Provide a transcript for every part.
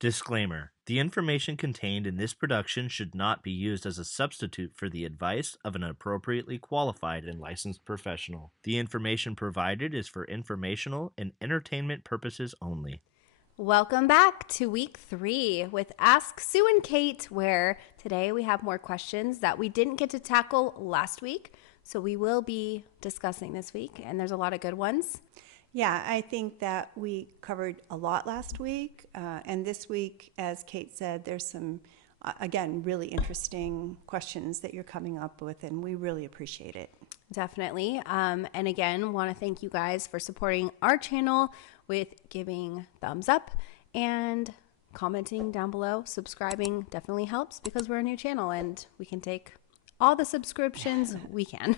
Disclaimer: the information contained in this production should not be used as a substitute for the advice of an appropriately qualified and licensed professional. The information provided is for informational and entertainment purposes only. Welcome back to week 3 with Ask Sue and Kate, where today we have more questions that we didn't get to tackle last week. So we will be discussing this week, and there's a lot of good ones. Yeah, I think that we covered a lot last week. And this week, as Kate said, there's some, again, really interesting questions that you're coming up with, and we really appreciate it. Definitely. And again, want to thank you guys for supporting our channel with giving thumbs up and commenting down below. Subscribing definitely helps because we're a new channel and we can take all the subscriptions we can.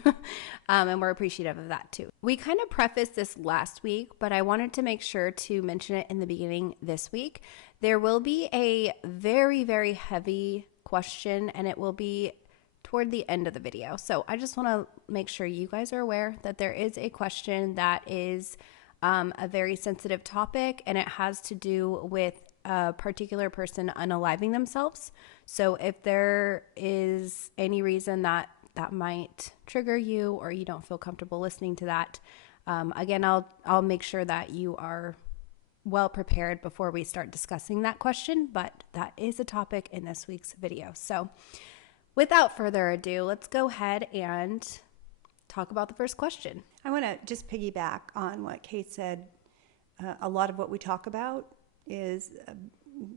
And we're appreciative of that too. We kind of prefaced this last week, but I wanted to make sure to mention it in the beginning this week. There will be a very, very heavy question, and it will be toward the end of the video. So I just want to make sure you guys are aware that there is a question that is a very sensitive topic, and it has to do with a particular person unaliving themselves. So if there is any reason that might trigger you or you don't feel comfortable listening to that, again, I'll make sure that you are well prepared before we start discussing that question, but that is a topic in this week's video. So without further ado, let's go ahead and talk about the first question. I want to just piggyback on what Kate said. A lot of what we talk about is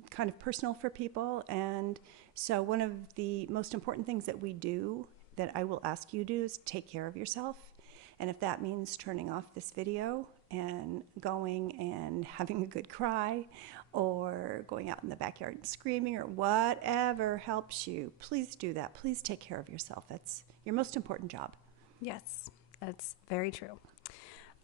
kind of personal for people. And so one of the most important things that we do, that I will ask you to do, is take care of yourself. And if that means turning off this video and going and having a good cry, or going out in the backyard and screaming, or whatever helps you, please do that. Please take care of yourself. That's your most important job. Yes, that's very true.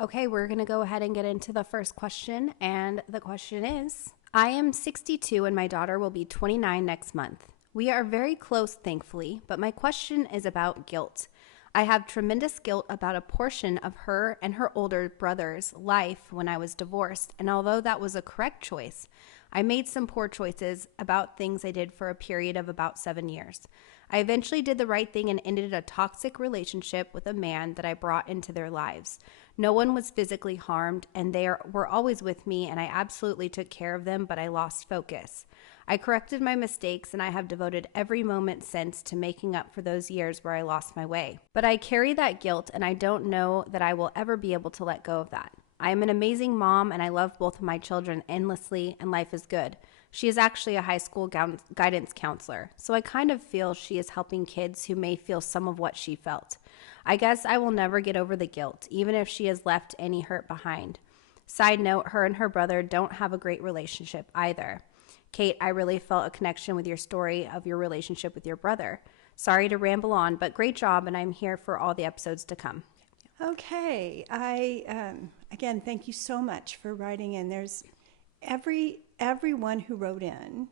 Okay, we're going to go ahead and get into the first question. And the question is, I am 62 and my daughter will be 29 next month. We are very close, thankfully, but my question is about guilt. I have tremendous guilt about a portion of her and her older brother's life when I was divorced, and although that was a correct choice, I made some poor choices about things I did for a period of about 7 years. I eventually did the right thing and ended a toxic relationship with a man that I brought into their lives. No one was physically harmed, and they were always with me, and I absolutely took care of them, but I lost focus. I corrected my mistakes, and I have devoted every moment since to making up for those years where I lost my way. But I carry that guilt, and I don't know that I will ever be able to let go of that. I am an amazing mom, and I love both of my children endlessly, and life is good. She is actually a high school guidance counselor, so I kind of feel she is helping kids who may feel some of what she felt. I guess I will never get over the guilt, even if she has left any hurt behind. Side note, her and her brother don't have a great relationship either. Kate, I really felt a connection with your story of your relationship with your brother. Sorry to ramble on, but great job, and I'm here for all the episodes to come. Okay, again, thank you so much for writing in. There's everyone who wrote in,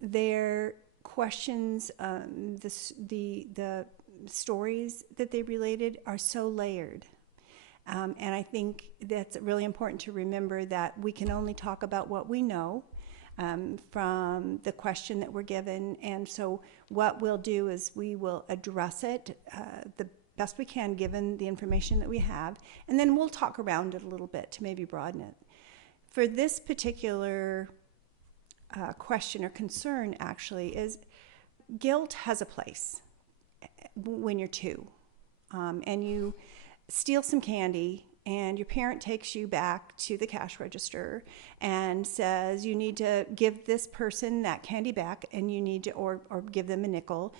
their questions, the stories that they related are so layered. And I think that's really important to remember, that we can only talk about what we know from the question that we're given. And so what we'll do is we will address it the best we can given the information that we have, and then we'll talk around it a little bit to maybe broaden it. For this particular question or concern, actually, is guilt has a place when you're 2, and you steal some candy, and your parent takes you back to the cash register and says you need to give this person that candy back, and you need to, or give them a nickel.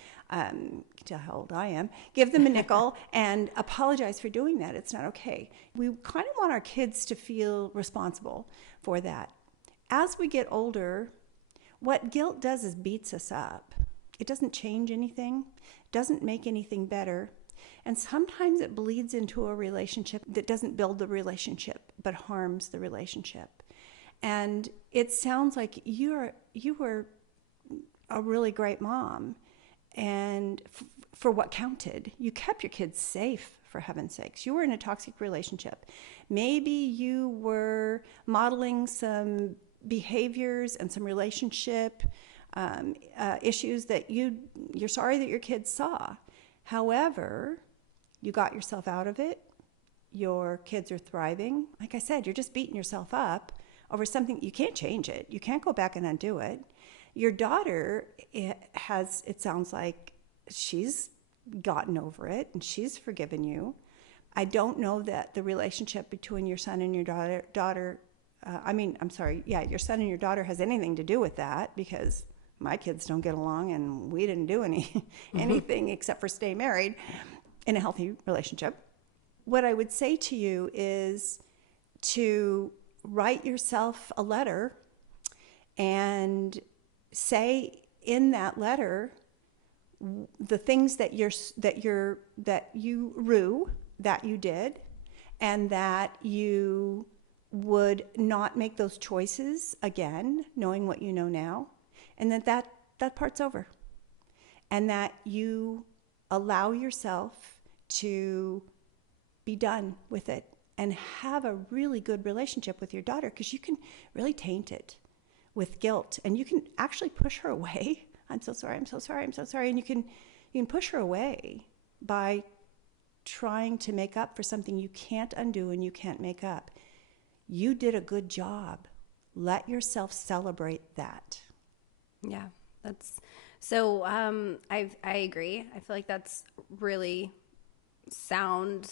Tell how old I am. Give them a nickel and apologize for doing that. It's not okay. We kind of want our kids to feel responsible for that. As we get older, what guilt does is beats us up. It doesn't change anything, doesn't make anything better. And sometimes it bleeds into a relationship that doesn't build the relationship, but harms the relationship. And it sounds like you were a really great mom, and for what counted. You kept your kids safe, for heaven's sakes. You were in a toxic relationship. Maybe you were modeling some behaviors and some relationship issues that you're sorry that your kids saw. However, you got yourself out of it. Your kids are thriving. Like I said, you're just beating yourself up over something. You can't change it. You can't go back and undo it. Your daughter it sounds like she's gotten over it and she's forgiven you. I don't know that the relationship between your son and your daughter your son and your daughter has anything to do with that, because my kids don't get along and we didn't do anything except for stay married in a healthy relationship. What I would say to you is to write yourself a letter and say in that letter the things that you did, and that you would not make those choices again, knowing what you know now, and that part's over, and that you allow yourself to be done with it and have a really good relationship with your daughter, because you can really taint it with guilt, and you can actually push her away. I'm so sorry, I'm so sorry, I'm so sorry. And you can push her away by trying to make up for something you can't undo and you can't make up. You did a good job. Let yourself celebrate that. Yeah, that's so. I agree. I feel like that's really sound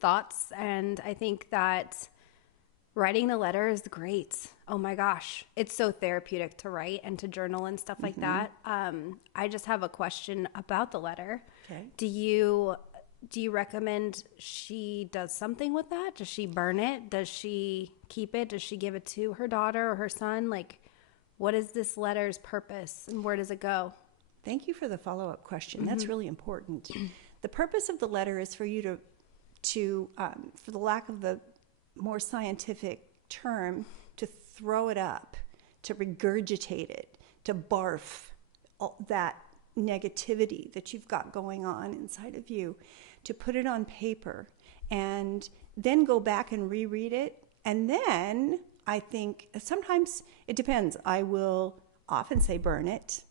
thoughts, and I think that writing the letter is great. Oh my gosh, it's so therapeutic to write and to journal and stuff like that. I just have a question about the letter. Okay. Do you recommend she does something with that? Does she burn it? Does she keep it? Does she give it to her daughter or her son? Like, what is this letter's purpose and where does it go? Thank you for the follow-up question. That's really important. The purpose of the letter is for you to for the lack of the more scientific term, to throw it up, to regurgitate it, to barf all that negativity that you've got going on inside of you, to put it on paper and then go back and reread it. And then I think sometimes it depends. I will often say burn it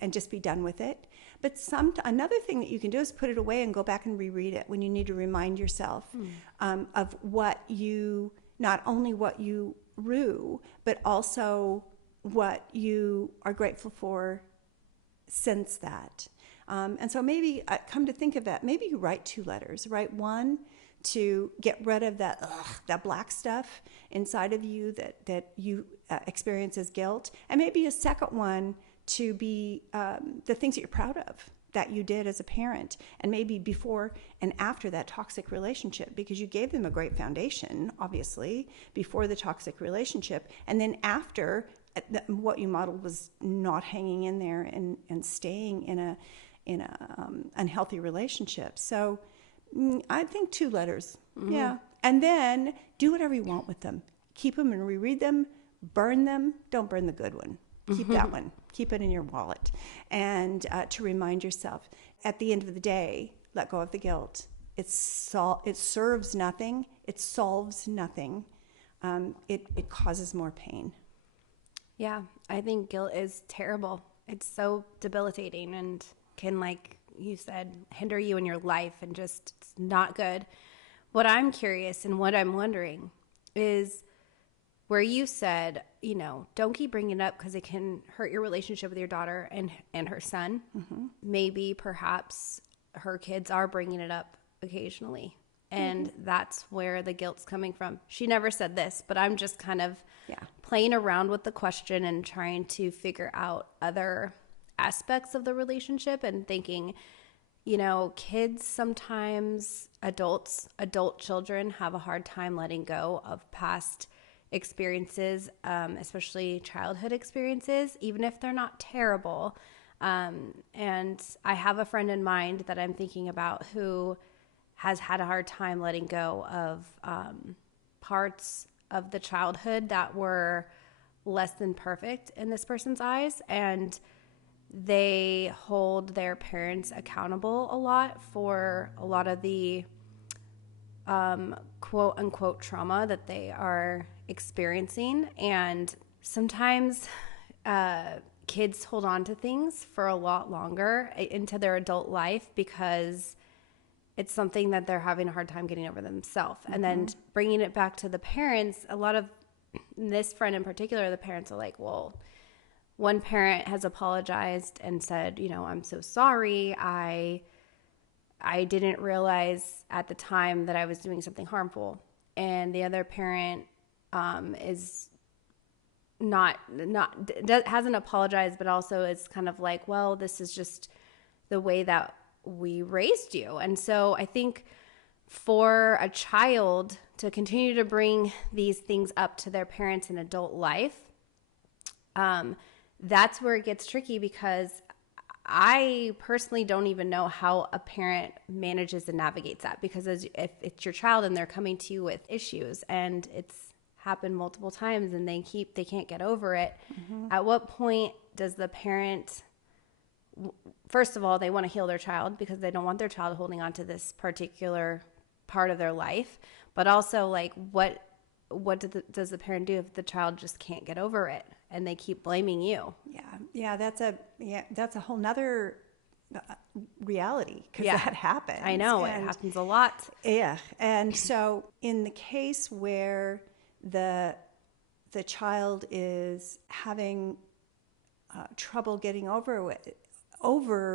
and just be done with it. But another thing that you can do is put it away and go back and reread it when you need to remind yourself of not only what you rue, but also what you are grateful for since that. And so maybe, come to think of that, maybe you write 2 letters. Write one to get rid of that black stuff inside of you that you experience as guilt, and maybe a second one to be the things that you're proud of that you did as a parent, and maybe before and after that toxic relationship, because you gave them a great foundation, obviously, before the toxic relationship, and then after, what you modeled was not hanging in there and staying in a unhealthy relationship. So I think 2 letters, yeah, and then do whatever you want with them. Keep them and reread them, burn them. Don't burn the good one. Keep that one. Keep it in your wallet. And to remind yourself, at the end of the day, let go of the guilt. It serves nothing. It solves nothing. It causes more pain. Yeah, I think guilt is terrible. It's so debilitating and can, like you said, hinder you in your life, and just it's not good. What I'm curious and what I'm wondering is, where you said, don't keep bringing it up because it can hurt your relationship with your daughter and her son. Maybe perhaps her kids are bringing it up occasionally, and that's where the guilt's coming from. She never said this, but I'm just kind of playing around with the question and trying to figure out other aspects of the relationship and thinking, kids sometimes, adult children have a hard time letting go of past experiences, especially childhood experiences, even if they're not terrible. And I have a friend in mind that I'm thinking about who has had a hard time letting go of parts of the childhood that were less than perfect in this person's eyes, and they hold their parents accountable a lot for a lot of the quote unquote trauma that they are experiencing. And sometimes kids hold on to things for a lot longer into their adult life because it's something that they're having a hard time getting over themselves. And then bringing it back to the parents, a lot of this friend in particular, the parents are like, well, one parent has apologized and said, I'm so sorry. I didn't realize at the time that I was doing something harmful. And the other parent is hasn't apologized, but also is kind of like, well, this is just the way that we raised you. And so I think for a child to continue to bring these things up to their parents in adult life, that's where it gets tricky, because I personally don't even know how a parent manages and navigates that, because if it's your child and they're coming to you with issues and it's happened multiple times and they can't get over it, at what point does the parent, first of all, they want to heal their child because they don't want their child holding on to this particular part of their life, but also like what does the parent do if the child just can't get over it and they keep blaming you? That's a whole nother reality, because that happens. I know, it happens a lot. Yeah, and so in the case where the child is having trouble getting over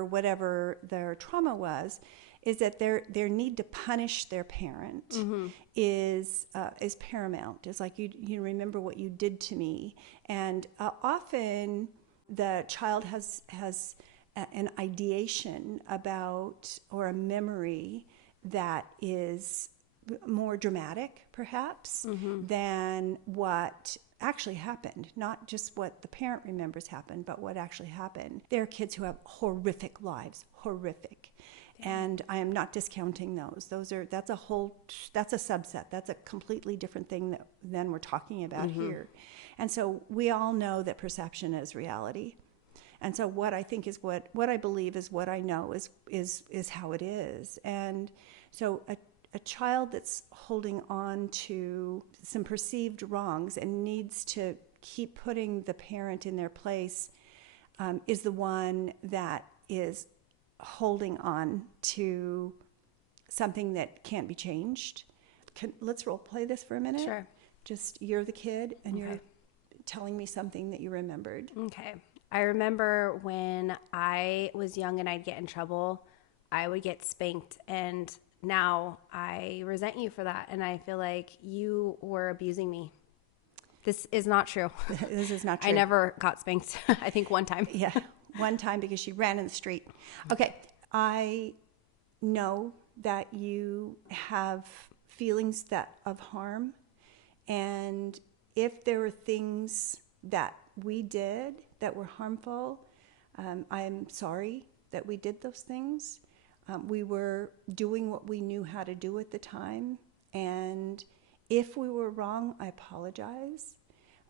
whatever their trauma was, is that their need to punish their parent is paramount. It's like, you remember what you did to me, and often the child has an ideation about, or a memory that is more dramatic, perhaps, than what actually happened. Not just what the parent remembers happened, but what actually happened. There are kids who have horrific lives, horrific. And I am not discounting those. That's a subset. That's a completely different thing than we're talking about here. And so we all know that perception is reality. And so what I think is what I believe is what I know is how it is. And so a child that's holding on to some perceived wrongs and needs to keep putting the parent in their place is the one that is holding on to something that can't be changed. Let's role play this for a minute. Sure. Just, you're the kid and you're telling me something that you remembered. Okay. I remember when I was young and I'd get in trouble, I would get spanked, and now I resent you for that, and I feel like you were abusing me. This is not true. This is not true. I never got spanked. I think one time. Yeah, one time, because she ran in the street. Okay, I know that you have feelings of harm, and if there were things that we did that were harmful, I'm sorry that we did those things. We were doing what we knew how to do at the time, and if we were wrong, I apologize.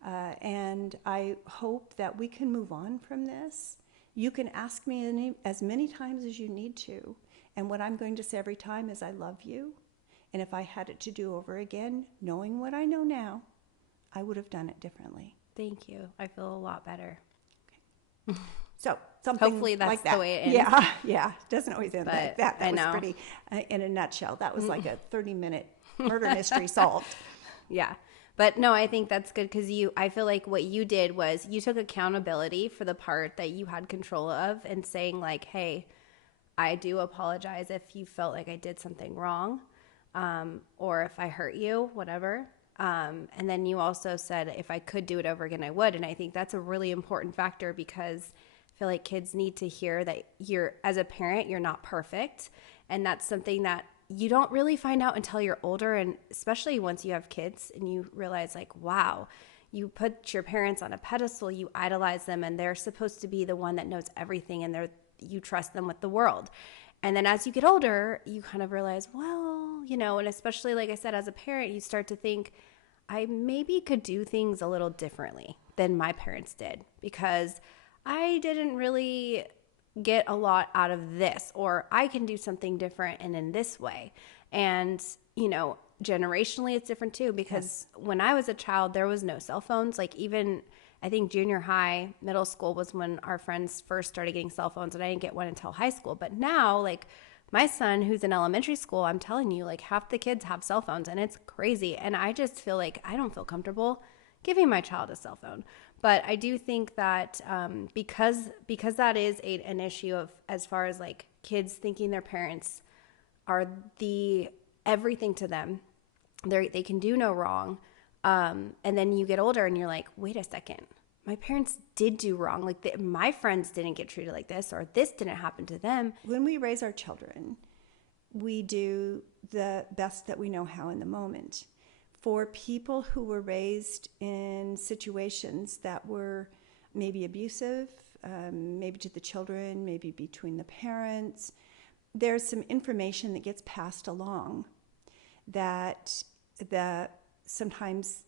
And I hope that we can move on from this. You can ask me as many times as you need to, and what I'm going to say every time is, I love you. And if I had it to do over again, knowing what I know now, I would have done it differently. Thank you. I feel a lot better. Okay. So something hopefully that's like that. The way it ends. Yeah. It doesn't always end like that. That was pretty, in a nutshell. That was like a 30-minute murder mystery solved. Yeah. But no, I think that's good, because I feel like what you did was you took accountability for the part that you had control of, and saying like, hey, I do apologize if you felt like I did something wrong, or if I hurt you, whatever. And then you also said, if I could do it over again, I would. And I think that's a really important factor, because I feel like kids need to hear that as a parent, you're not perfect. And that's something that you don't really find out until you're older. And especially once you have kids and you realize like, wow, you put your parents on a pedestal, you idolize them, and they're supposed to be the one that knows everything, and you trust them with the world. And then as you get older, you kind of realize, well, and especially like I said, as a parent, you start to think, I maybe could do things a little differently than my parents did, because I didn't really get a lot out of this, or I can do something different and in this way. And, generationally it's different too, because when I was a child, there was no cell phones. Like even I think junior high, middle school was when our friends first started getting cell phones, and I didn't get one until high school. But now, like my son who's in elementary school, I'm telling you, like half the kids have cell phones, and it's crazy. And I just feel like I don't feel comfortable giving my child a cell phone. But I do think that because that is an issue of as far as like kids thinking their parents are the everything to them, they can do no wrong. And then you get older and you're like, wait a second, my parents did do wrong. Like my friends didn't get treated like this, or this didn't happen to them. When we raise our children, we do the best that we know how in the moment. For people who were raised in situations that were maybe abusive, maybe to the children, maybe between the parents, there's some information that gets passed along that sometimes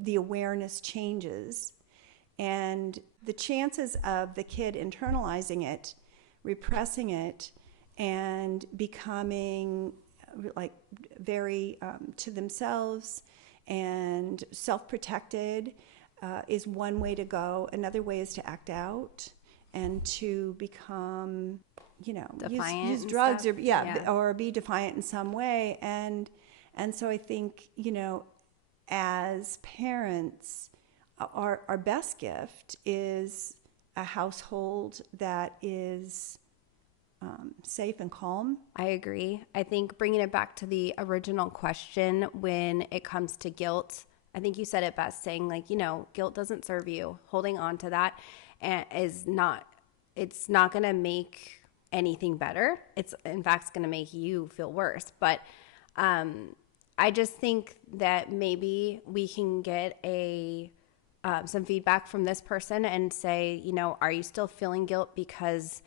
the awareness changes, and the chances of the kid internalizing it, repressing it, and becoming like very to themselves and self-protected is one way to go. Another way is to act out and to become, Defiant use and drugs stuff. or be defiant in some way. And so I think, as parents, our best gift is a household that is safe and calm. I agree. I think bringing it back to the original question, when it comes to guilt, I think you said it best, saying like, guilt doesn't serve you. Holding on to that it's not going to make anything better. It's in fact going to make you feel worse. But I just think that maybe we can get some feedback from this person and say, are you still feeling guilt because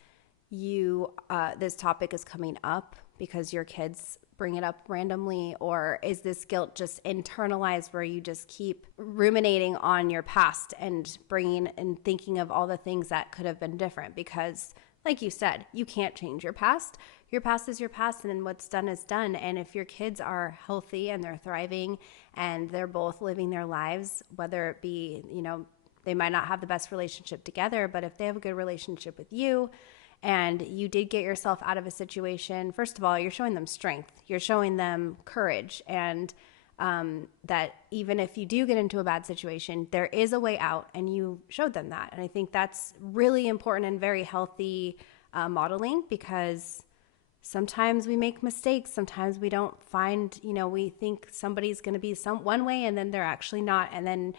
this topic is coming up because your kids bring it up randomly, or is this guilt just internalized where you just keep ruminating on your past and bringing and thinking of all the things that could have been different? Because like you said, you can't change your past. Your past is your past, and then what's done is done. And if your kids are healthy and they're thriving and they're both living their lives, whether it be, they might not have the best relationship together, but if they have a good relationship with you, and you did get yourself out of a situation, first of all, you're showing them strength. You're showing them courage, and that even if you do get into a bad situation, there is a way out, and you showed them that. And I think that's really important and very healthy modeling, because sometimes we make mistakes. Sometimes we don't find, we think somebody's going to be one way, and then they're actually not. And then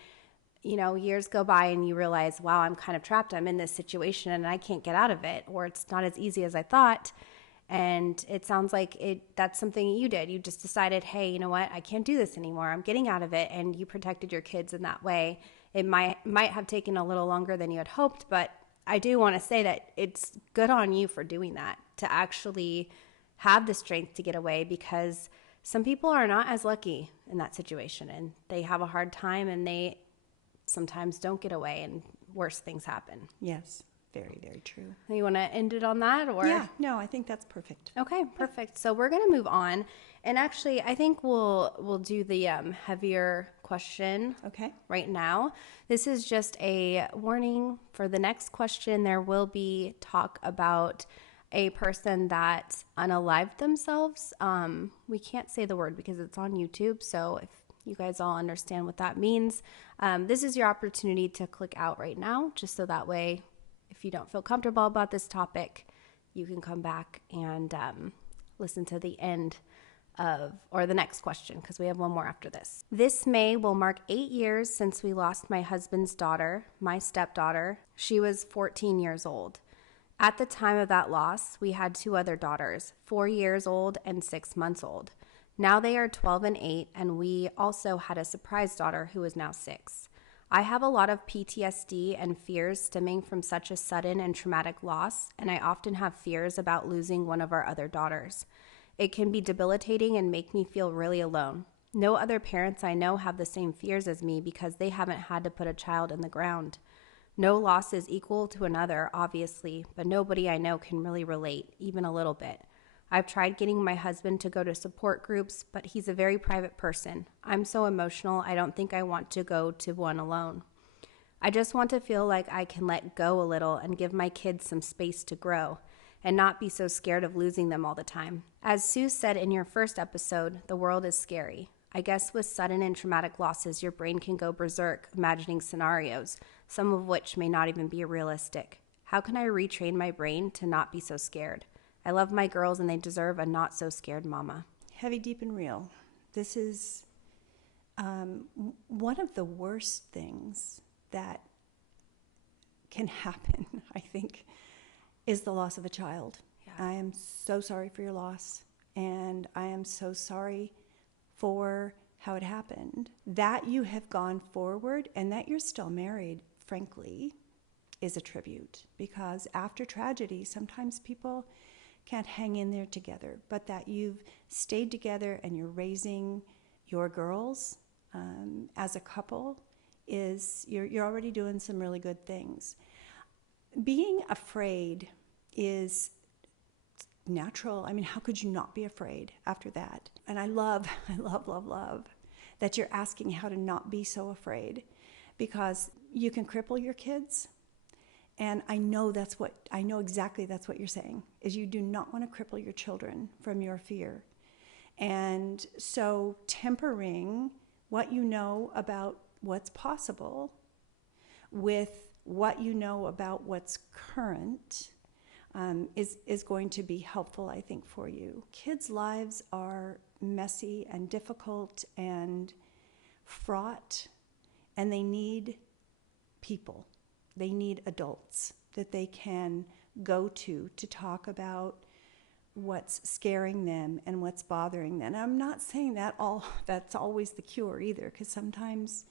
years go by and you realize, wow, I'm kind of trapped. I'm in this situation and I can't get out of it, or it's not as easy as I thought. And it sounds like that's something you did. You just decided, hey, you know what? I can't do this anymore. I'm getting out of it. And you protected your kids in that way. It might have taken a little longer than you had hoped, but I do want to say that it's good on you for doing that, to actually have the strength to get away, because some people are not as lucky in that situation and they have a hard time and they sometimes don't get away and worse things happen. Yes, very, very true. You want to end it on that? Or Yeah, no, I think that's perfect. Okay, perfect. So we're going to move on. And actually, I think we'll do the heavier question right now. This is just a warning for the next question. There will be talk about a person that unalived themselves. We can't say the word because it's on YouTube. So if you guys all understand what that means, this is your opportunity to click out right now, just so that way, if you don't feel comfortable about this topic, you can come back and listen to the end or the next question, because we have one more after this. This May will mark 8 years since we lost my husband's daughter, my stepdaughter. She was 14 years old. At the time of that loss, we had 2 other daughters, 4 years old and 6 months old. Now they are 12 and 8, and we also had a surprise daughter who is now 6. I have a lot of PTSD and fears stemming from such a sudden and traumatic loss, and I often have fears about losing one of our other daughters. It can be debilitating and make me feel really alone. No other parents I know have the same fears as me because they haven't had to put a child in the ground. No loss is equal to another, obviously, but nobody I know can really relate, even a little bit. I've tried getting my husband to go to support groups, but he's a very private person. I'm so emotional, I don't think I want to go to one alone. I just want to feel like I can let go a little and give my kids some space to grow and not be so scared of losing them all the time. As Sue said in your first episode, the world is scary. I guess with sudden and traumatic losses, your brain can go berserk imagining scenarios, some of which may not even be realistic. How can I retrain my brain to not be so scared? I love my girls and they deserve a not so scared mama. Heavy, deep, and real. This is one of the worst things that can happen, I think, is the loss of a child. Yeah. I am so sorry for your loss, and I am so sorry for how it happened. That you have gone forward and that you're still married, frankly, is a tribute, because after tragedy, sometimes people can't hang in there together, but that you've stayed together and you're raising your girls as a couple is you're already doing some really good things. Being afraid is natural. I mean, how could you not be afraid after that? And I love that you're asking how to not be so afraid, because you can cripple your kids. And I know exactly that's what you're saying, is you do not want to cripple your children from your fear. And so tempering what you know about what's possible with what you know about what's current is going to be helpful, I think, for you. Kids' lives are messy and difficult and fraught, and they need people. They need adults that they can go to talk about what's scaring them and what's bothering them. And I'm not saying that's always the cure either, because sometimes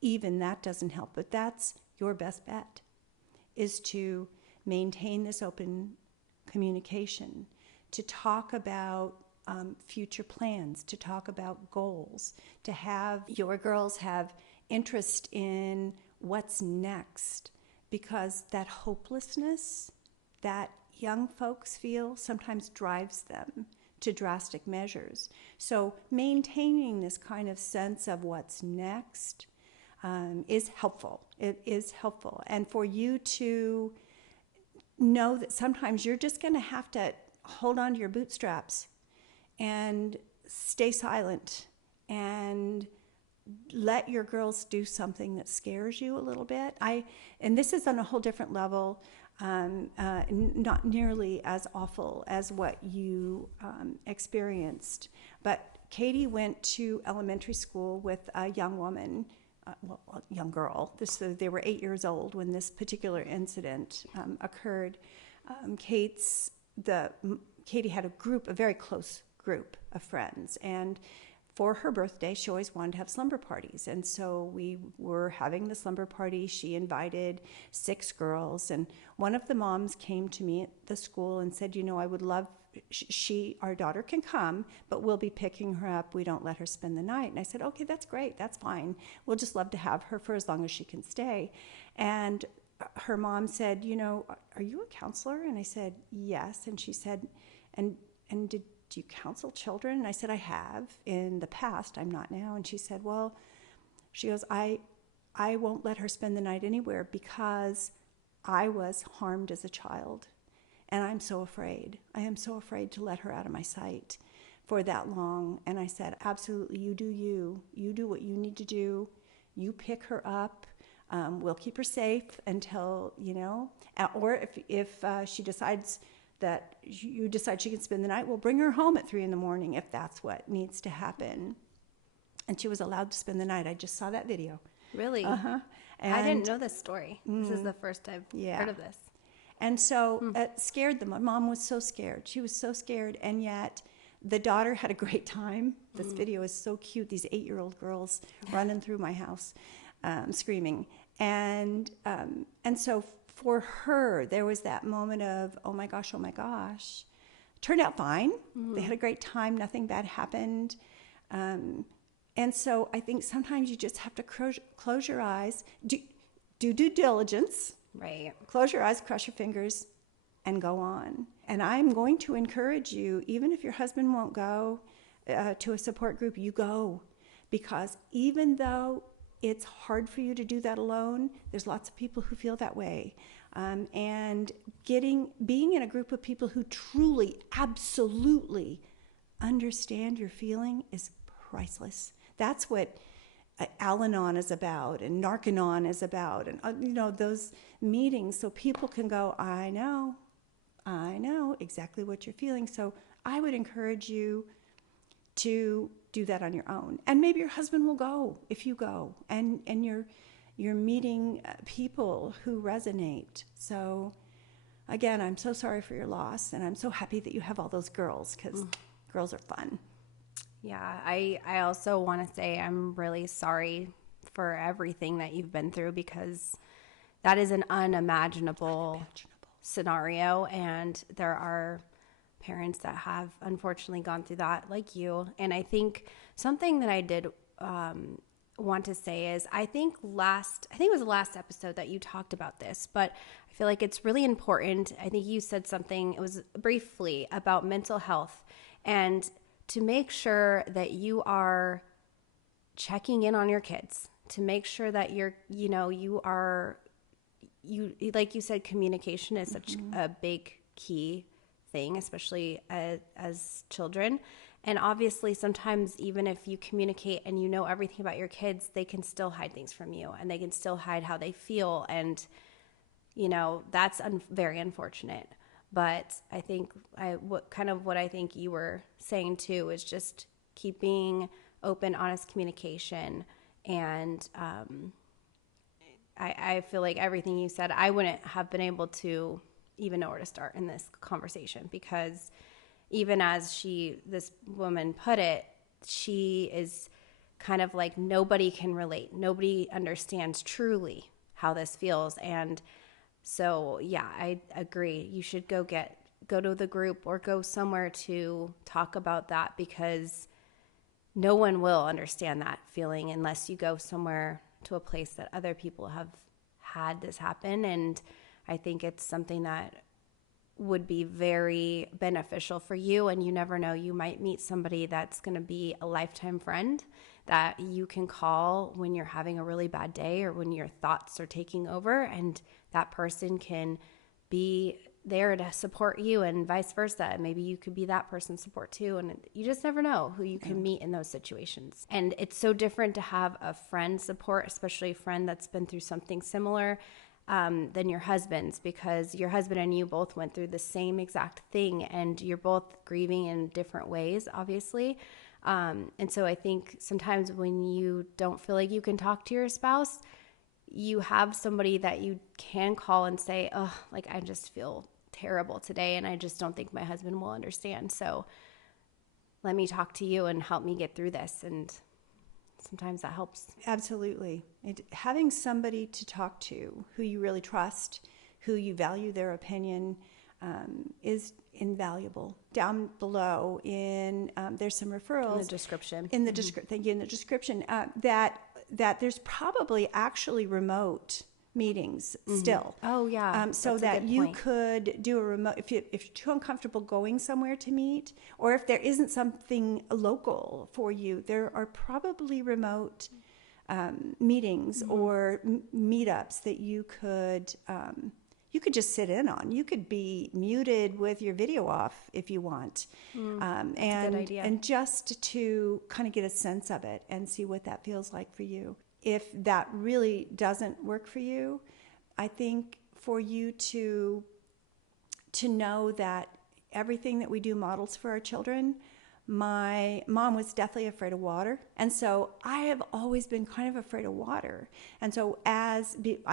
even that doesn't help. But that's your best bet, is to maintain this open communication, to talk about future plans, to talk about goals, to have your girls have interest in what's next, because that hopelessness that young folks feel sometimes drives them to drastic measures. So maintaining this kind of sense of what's next is helpful. It is helpful. And for you to know that sometimes you're just going to have to hold on to your bootstraps and stay silent and let your girls do something that scares you a little bit. And this is on a whole different level, not nearly as awful as what you experienced. But Katie went to elementary school with a young woman, young girl. They were 8 years old when this particular incident occurred. Katie had a very close group of friends, and for her birthday, she always wanted to have slumber parties. And so we were having the slumber party. She invited 6 girls. And one of the moms came to me at the school and said, I would love, our daughter can come, but we'll be picking her up. We don't let her spend the night. And I said, okay, that's great. That's fine. We'll just love to have her for as long as she can stay. And her mom said, are you a counselor? And I said, yes. And she said, and do you counsel children? And I said, I have in the past. I'm not now. And she said, she goes, I won't let her spend the night anywhere because I was harmed as a child. And I'm so afraid. I am so afraid to let her out of my sight for that long. And I said, absolutely, you do you. You do what you need to do. You pick her up. We'll keep her safe until, or if she decides that you decide she can spend the night, we'll bring her home at 3 a.m. if that's what needs to happen. And she was allowed to spend the night. I just saw that video. Really? Uh-huh. I didn't know this story. This is the first I've heard of this. And so it scared them. My mom was so scared. She was so scared, and yet the daughter had a great time. This video is so cute. These 8-year-old girls running through my house, screaming. And so for her, there was that moment of, oh my gosh. Turned out fine. They had a great time. Nothing bad happened. And so I think sometimes you just have to close your eyes, do due diligence. Right. Close your eyes, cross your fingers, and go on. And I'm going to encourage you, even if your husband won't go to a support group, you go. Because even though it's hard for you to do that alone. There's lots of people who feel that way. And being in a group of people who truly, absolutely understand your feeling is priceless. That's what Al-Anon is about, and Narcanon is about, and those meetings, so people can go, I know exactly what you're feeling. So I would encourage you to do that on your own, and maybe your husband will go if you go, and you're meeting people who resonate. So again, I'm so sorry for your loss, and I'm so happy that you have all those girls, because girls are fun. Yeah, I also want to say I'm really sorry for everything that you've been through, because that is an unimaginable scenario, and there are parents that have unfortunately gone through that, like you. And I think something that I did want to say is, I think it was the last episode that you talked about this, but I feel like it's really important. I think you said something, it was briefly, about mental health, and to make sure that you are checking in on your kids, to make sure that like you said, communication is such a big key thing, especially as children. And obviously, sometimes even if you communicate and you know everything about your kids, they can still hide things from you, and they can still hide how they feel. And, that's very unfortunate. But I think what I think you were saying too is just keeping open, honest communication. And I feel like everything you said, I wouldn't have been able to even know where to start in this conversation, because even as this woman put it, she is kind of like, nobody can relate. Nobody understands truly how this feels. And so, yeah, I agree. You should go to the group or go somewhere to talk about that, because no one will understand that feeling unless you go somewhere to a place that other people have had this happen. And I think it's something that would be very beneficial for you. And you never know, you might meet somebody that's going to be a lifetime friend that you can call when you're having a really bad day or when your thoughts are taking over, and that person can be there to support you, and vice versa. Maybe you could be that person's support too. And you just never know who you can meet in those situations. And it's so different to have a friend support, especially a friend that's been through something similar, than your husband's, because your husband and you both went through the same exact thing, and you're both grieving in different ways, obviously. And so I think sometimes when you don't feel like you can talk to your spouse, you have somebody that you can call and say, oh, like, I just feel terrible today, and I just don't think my husband will understand. So let me talk to you and help me get through this. And sometimes that helps. Absolutely. Having somebody to talk to who you really trust, who you value their opinion, is invaluable. Down below, there's some referrals In the description. Thank you. In the description, that there's probably actually remote meetings still. Oh yeah. So that you could do a remote, if you're too uncomfortable going somewhere to meet, or if there isn't something local for you, there are probably remote meetings or meetups that you could just sit in on. You could be muted with your video off if you want, that's a good idea. And just to kind of get a sense of it and see what that feels like for you. If that really doesn't work for you, I think for you to know that everything that we do models for our children. My mom was deathly afraid of water, and so I have always been kind of afraid of water. And so I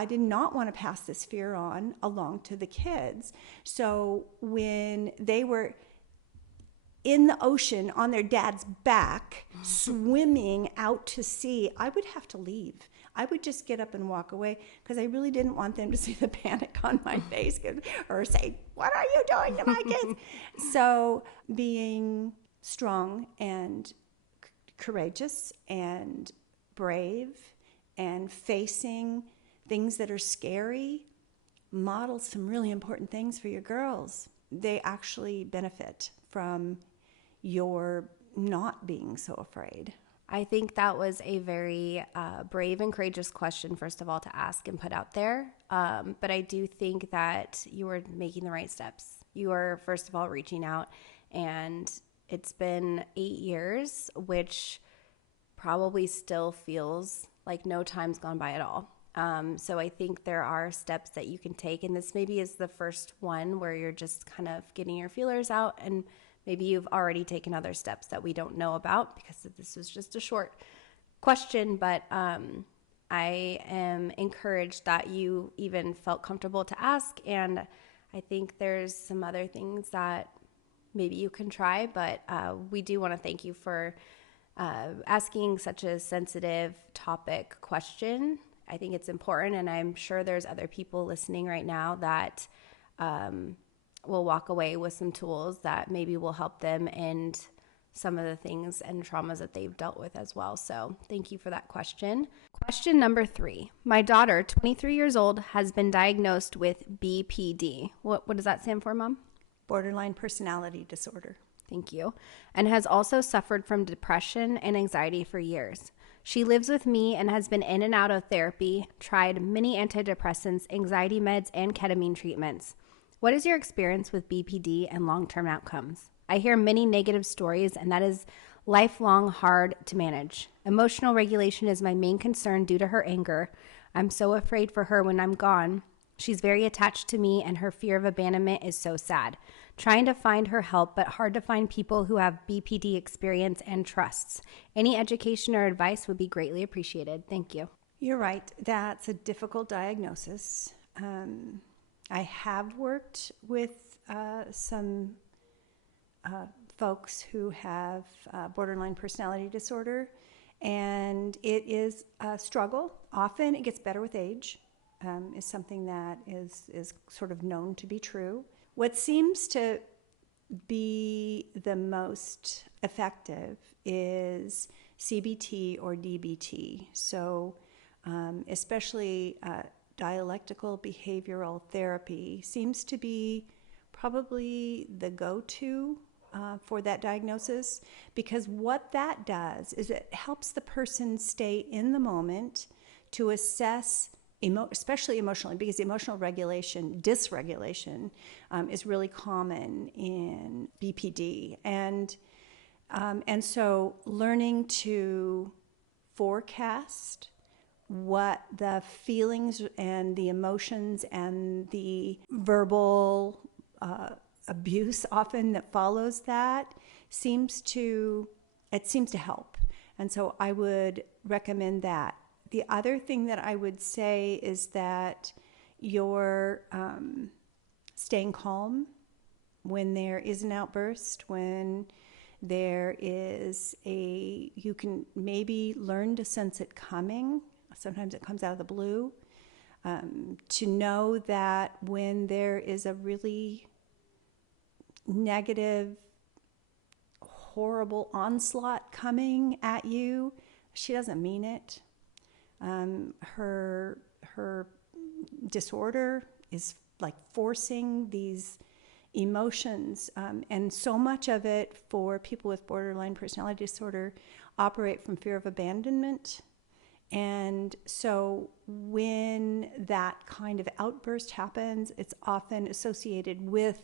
did not want to pass this fear along to the kids. So when they were in the ocean on their dad's back, swimming out to sea, I would have to leave. I would just get up and walk away, because I really didn't want them to see the panic on my face or say, what are you doing to my kids? So being strong and courageous and brave and facing things that are scary models some really important things for your girls. They actually benefit from your not being so afraid. I think that was a very brave and courageous question, first of all, to ask and put out there. But I do think that you are making the right steps. You are, first of all, reaching out, and it's been 8 years, which probably still feels like no time's gone by at all. So I think there are steps that you can take, and this maybe is the first one where you're just kind of getting your feelers out, and maybe you've already taken other steps that we don't know about because this was just a short question, but I am encouraged that you even felt comfortable to ask, and I think there's some other things that maybe you can try, but we do want to thank you for asking such a sensitive topic question. I think it's important, and I'm sure there's other people listening right now that will walk away with some tools that maybe will help them end some of the things and traumas that they've dealt with as well. So thank you for that question. Question number 3. My daughter, 23 years old, has been diagnosed with BPD. What does that stand for, Mom? Borderline personality disorder. Thank you. And has also suffered from depression and anxiety for years. She lives with me and has been in and out of therapy, tried many antidepressants, anxiety meds, and ketamine treatments. What is your experience with BPD and long-term outcomes? I hear many negative stories, and that is lifelong hard to manage. Emotional regulation is my main concern due to her anger. I'm so afraid for her when I'm gone. She's very attached to me, and her fear of abandonment is so sad. Trying to find her help, but hard to find people who have BPD experience and trusts. Any education or advice would be greatly appreciated. Thank you. You're right. That's a difficult diagnosis. I have worked with some folks who have borderline personality disorder, and it is a struggle. Often it gets better with age, is something that is sort of known to be true. What seems to be the most effective is CBT or DBT. So especially dialectical behavioral therapy seems to be probably the go-to for that diagnosis, because what that does is it helps the person stay in the moment to assess especially emotionally, because emotional dysregulation is really common in BPD. And so learning to forecast what the feelings and the emotions and the verbal abuse often that follows that seems to help. And so I would recommend that. The other thing that I would say is that you're staying calm when there is an outburst, when there is you can maybe learn to sense it coming. Sometimes it comes out of the blue. To know that when there is a really negative, horrible onslaught coming at you, she doesn't mean it. Her disorder is like forcing these emotions, and so much of it for people with borderline personality disorder operate from fear of abandonment. And so when that kind of outburst happens, it's often associated with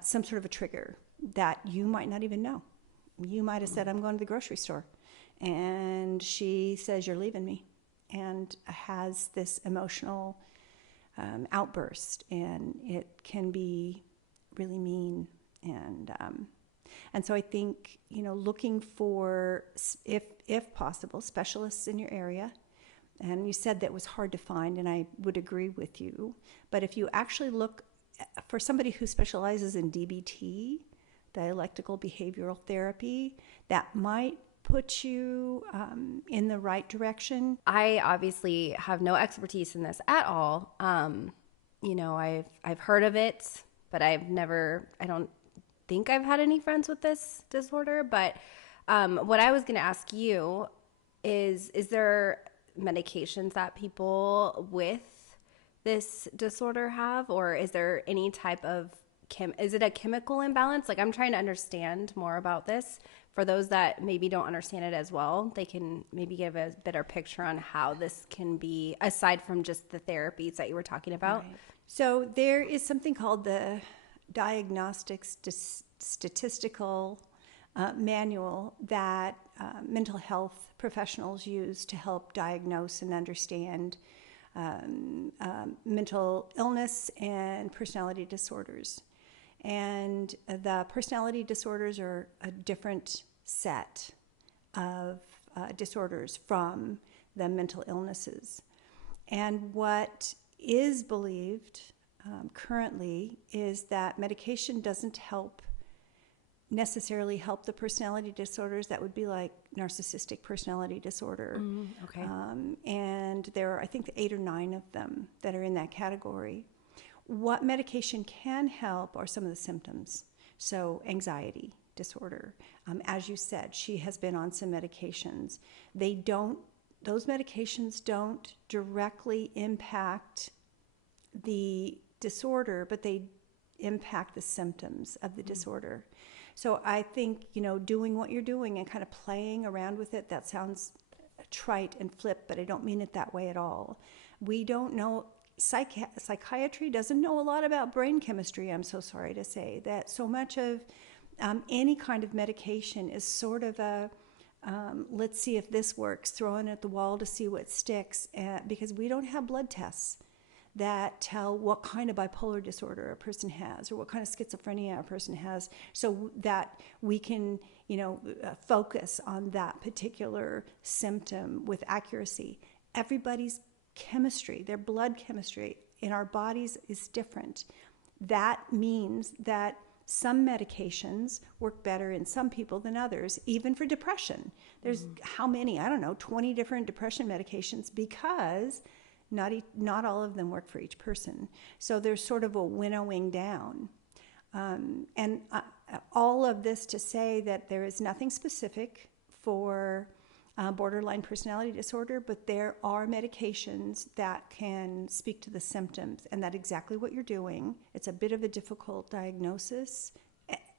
some sort of a trigger that you might not even know. You might have said, I'm going to the grocery store. And she says, you're leaving me. And has this emotional outburst. And it can be really mean. And so I think, looking for, if possible, specialists in your area. And you said that was hard to find, and I would agree with you. But if you actually look for somebody who specializes in DBT, dialectical behavioral therapy, that might put you in the right direction. I obviously have no expertise in this at all. I've heard of it, but I don't think I've had any friends with this disorder. But what I was going to ask you is there medications that people with this disorder have, or is there any type of is it a chemical imbalance? Like, I'm trying to understand more about this for those that maybe don't understand it as well, they can maybe give a better picture on how this can be, aside from just the therapies that you were talking about. Right. So there is something called the Diagnostic Statistical Manual that mental health professionals use to help diagnose and understand mental illness and personality disorders. And the personality disorders are a different set of disorders from the mental illnesses. And what is believed currently is that medication doesn't necessarily help the personality disorders. That would be like narcissistic personality disorder. Okay. And there are, I think, 8 or 9 of them that are in that category. What medication can help are some of the symptoms. So anxiety disorder. As you said, she has been on some medications. Those medications don't directly impact the disorder, but they impact the symptoms of the disorder. So I think, doing what you're doing and kind of playing around with it, that sounds trite and flip, but I don't mean it that way at all. We don't know, psychiatry doesn't know a lot about brain chemistry, I'm so sorry to say. That so much of any kind of medication is sort of a, let's see if this works, throwing it at the wall to see what sticks, because we don't have blood tests that tell what kind of bipolar disorder a person has or what kind of schizophrenia a person has, so that we can, focus on that particular symptom with accuracy. Everybody's chemistry, their blood chemistry in our bodies is different. That means that some medications work better in some people than others, even for depression. There's how many? I don't know, 20 different depression medications, because not all of them work for each person. So there's sort of a winnowing down. And all of this to say that there is nothing specific for borderline personality disorder, but there are medications that can speak to the symptoms, and that's exactly what you're doing. It's a bit of a difficult diagnosis,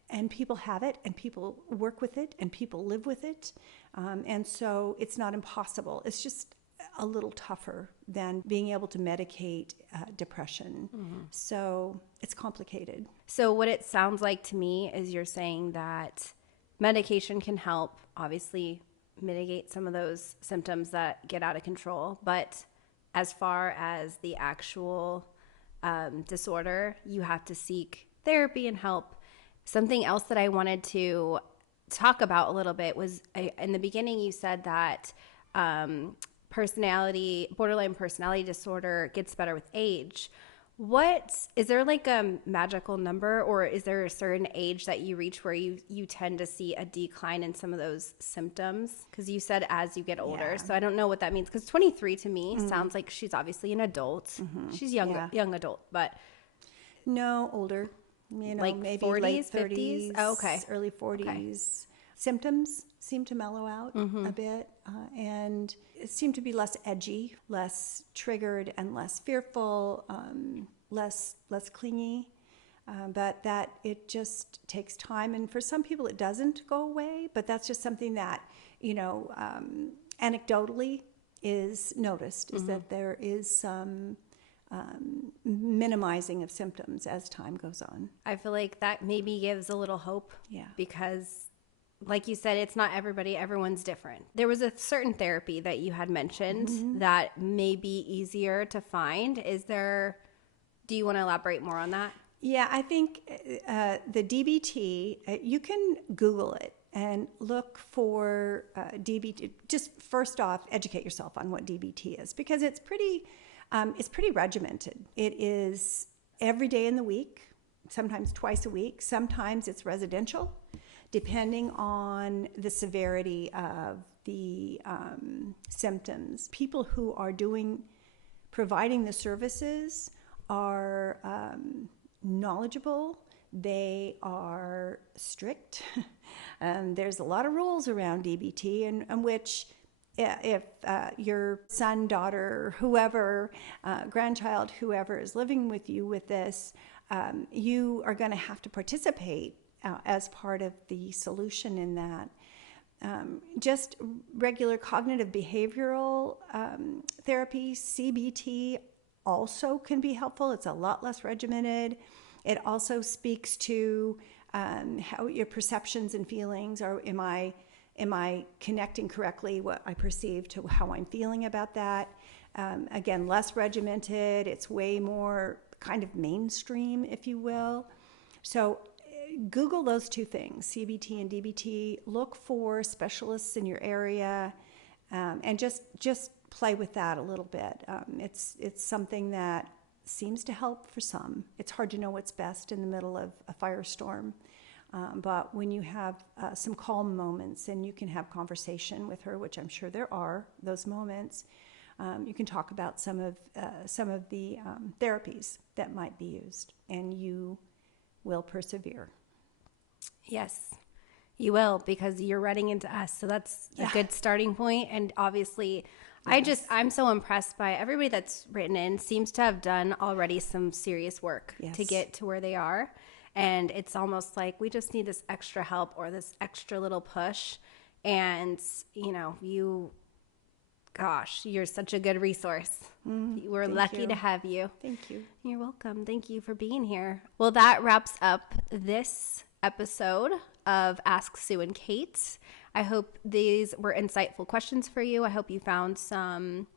and people have it, and people work with it, and people live with it. And so it's not impossible. It's just a little tougher than being able to medicate depression. So it's complicated. So what it sounds like to me is you're saying that medication can help, obviously, mitigate some of those symptoms that get out of control. But as far as the actual disorder, you have to seek therapy and help. Something else that I wanted to talk about a little bit was, in the beginning you said that borderline personality disorder gets better with age. Is there like a magical number, or is there a certain age that you reach where you tend to see a decline in some of those symptoms? Because you said as you get older, so I don't know what that means. Because 23 to me sounds like she's obviously an adult. She's young adult, but no, older. Like maybe 40s, late 50s? 30s, Oh, okay. early 40s. Okay. Symptoms seem to mellow out a bit, and it seemed to be less edgy, less triggered, and less fearful, less clingy. But that it just takes time, and for some people it doesn't go away. But that's just something that anecdotally is noticed, is that there is some minimizing of symptoms as time goes on. I feel like that maybe gives a little hope. Yeah. Because like you said, it's not everybody, everyone's different. There was a certain therapy that you had mentioned that may be easier to find. Do you want to elaborate more on that? Yeah, I think the DBT, you can Google it and look for DBT. Just first off, educate yourself on what DBT is, because it's pretty regimented. It is every day in the week, sometimes twice a week. Sometimes it's residential, depending on the severity of the symptoms. People who are providing the services are knowledgeable. They are strict. There's a lot of rules around DBT, in which if your son, daughter, whoever, grandchild, whoever is living with you with this, you are going to have to participate as part of the solution in that. just regular cognitive behavioral therapy, CBT, also can be helpful. It's a lot less regimented. It also speaks to how your perceptions and feelings are. Am I connecting correctly what I perceive to how I'm feeling about that? Again, less regimented. It's way more kind of mainstream, if you will. So Google those two things, CBT and DBT. Look for specialists in your area, and just play with that a little bit. It's something that seems to help for some. It's hard to know what's best in the middle of a firestorm. But when you have some calm moments and you can have conversation with her, which I'm sure there are those moments, you can talk about some of the therapies that might be used, and you will persevere. Yes, you will, because you're running into us. So that's a good starting point. And obviously, I'm so impressed by everybody that's written in. Seems to have done already some serious work to get to where they are. And it's almost like we just need this extra help or this extra little push. And, you're such a good resource. We're lucky to have you. Thank you. You're welcome. Thank you for being here. Well, that wraps up this episode of Ask Sue and Kate. I hope these were insightful questions for you. I hope you found some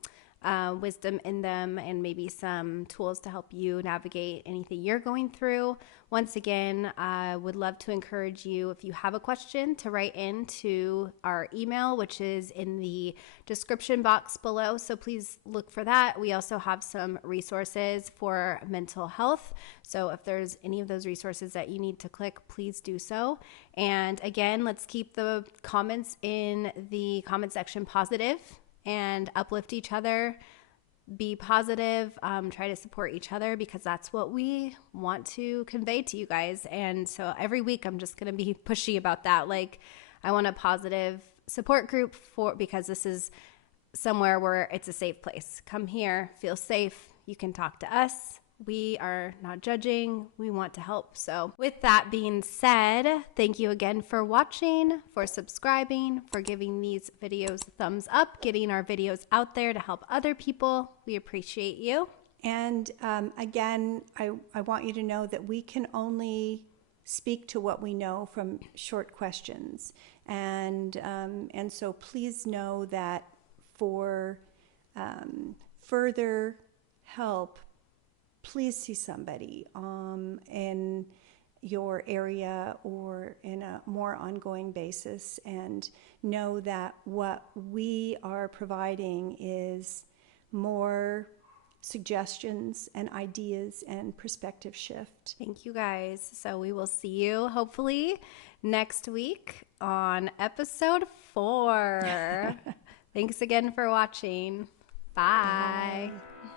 wisdom in them and maybe some tools to help you navigate anything you're going through. Once again, I would love to encourage you, if you have a question, to write into our email, which is in the description box below. So please look for that. We also have some resources for mental health. So if there's any of those resources that you need to click, please do so. And again, let's keep the comments in the comment section positive and uplift each other, be positive, try to support each other, because that's what we want to convey to you guys. And so every week I'm just going to be pushy about that. Like, I want a positive support group because this is somewhere where it's a safe place. Come here, feel safe. You can talk to us. We are not judging. We want to help. So with that being said, thank you again for watching, for subscribing, for giving these videos a thumbs up, getting our videos out there to help other people. We appreciate you. And again, I want you to know that we can only speak to what we know from short questions. And so please know that for further help, please see somebody in your area or in a more ongoing basis, and know that what we are providing is more suggestions and ideas and perspective shift. Thank you guys. So we will see you hopefully next week on episode 4. Thanks again for watching. Bye. Bye.